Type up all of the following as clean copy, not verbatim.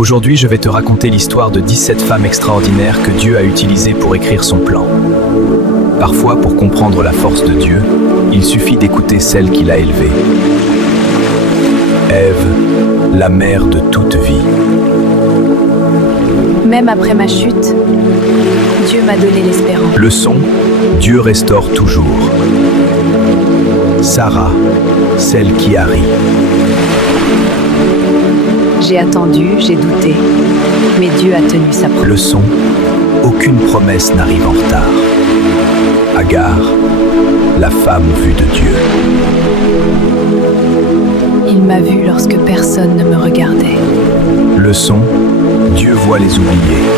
Aujourd'hui, je vais te raconter l'histoire de 17 femmes extraordinaires que Dieu a utilisées pour écrire son plan. Parfois, pour comprendre la force de Dieu, il suffit d'écouter celle qu'il a élevée. Ève, la mère de toute vie. Même après ma chute, Dieu m'a donné l'espérance. Leçon, Dieu restaure toujours. Sarah, celle qui a ri. J'ai attendu, j'ai douté, mais Dieu a tenu sa promesse. Leçon, aucune promesse n'arrive en retard. Agar, la femme vue de Dieu. Il m'a vu lorsque personne ne me regardait. Leçon, Dieu voit les oubliés.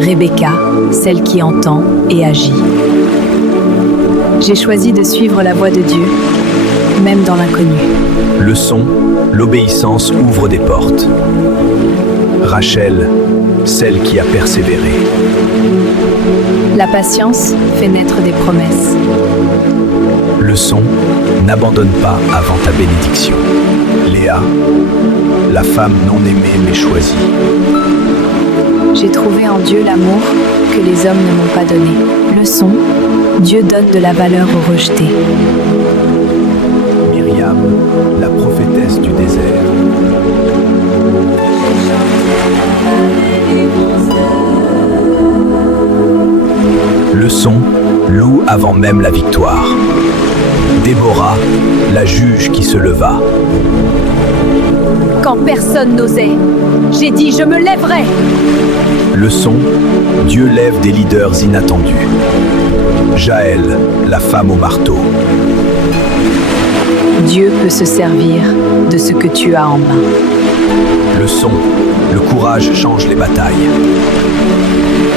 Rebecca, celle qui entend et agit. J'ai choisi de suivre la voie de Dieu, même dans l'inconnu. Leçon, l'obéissance ouvre des portes. Rachel, celle qui a persévéré. La patience fait naître des promesses. Leçon, n'abandonne pas avant ta bénédiction. Léa, la femme non aimée mais choisie. J'ai trouvé en Dieu l'amour que les hommes ne m'ont pas donné. Leçon, Dieu donne de la valeur aux rejetés. Myriam, la prophétesse du désert. Leçon, loue avant même la victoire. Déborah, la juge qui se leva. Quand personne n'osait, j'ai dit je me lèverai. Leçon, Dieu lève des leaders inattendus. Jaël, la femme au marteau. Dieu peut se servir de ce que tu as en main. Leçon, le courage change les batailles.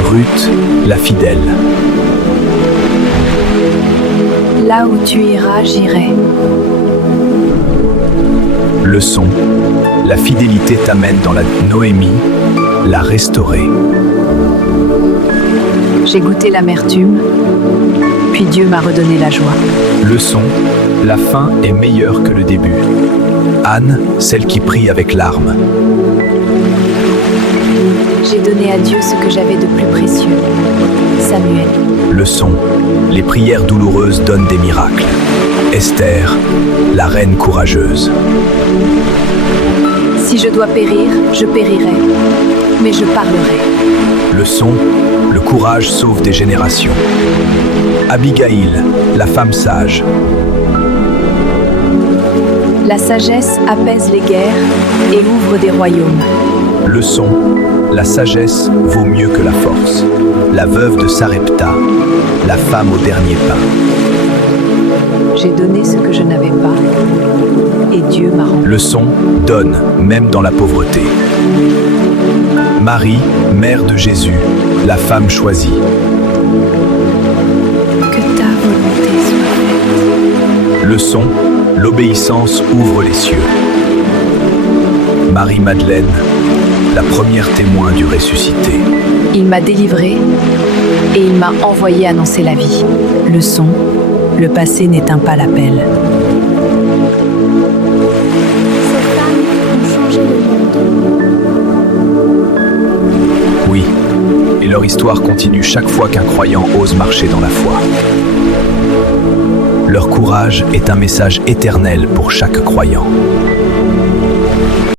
Ruth, la fidèle. Là où tu iras, j'irai. Leçon, la fidélité t'amène dans la Noémie, la restaurer. J'ai goûté l'amertume, puis Dieu m'a redonné la joie. Leçon, la fin est meilleure que le début. Anne, celle qui prie avec larmes. J'ai donné à Dieu ce que j'avais de plus précieux. Samuel. Leçon, les prières douloureuses donnent des miracles. Esther, la reine courageuse. Si je dois périr, je périrai, mais je parlerai. Leçon, le courage sauve des générations. Abigail, la femme sage. La sagesse apaise les guerres et ouvre des royaumes. Leçon, la sagesse vaut mieux que la force. La veuve de Sarepta, la femme au dernier pain. J'ai donné ce que je n'avais pas, et Dieu m'a rendu. Leçon, donne, même dans la pauvreté. Marie, mère de Jésus, la femme choisie. Que ta volonté soit faite. Leçon, l'obéissance ouvre les cieux. Marie-Madeleine, la première témoin du ressuscité. Il m'a délivré et il m'a envoyé annoncer la vie. Leçon, le passé n'éteint pas l'appel. Ces femmes ont changé le monde. Oui, et leur histoire continue chaque fois qu'un croyant ose marcher dans la foi. Leur courage est un message éternel pour chaque croyant.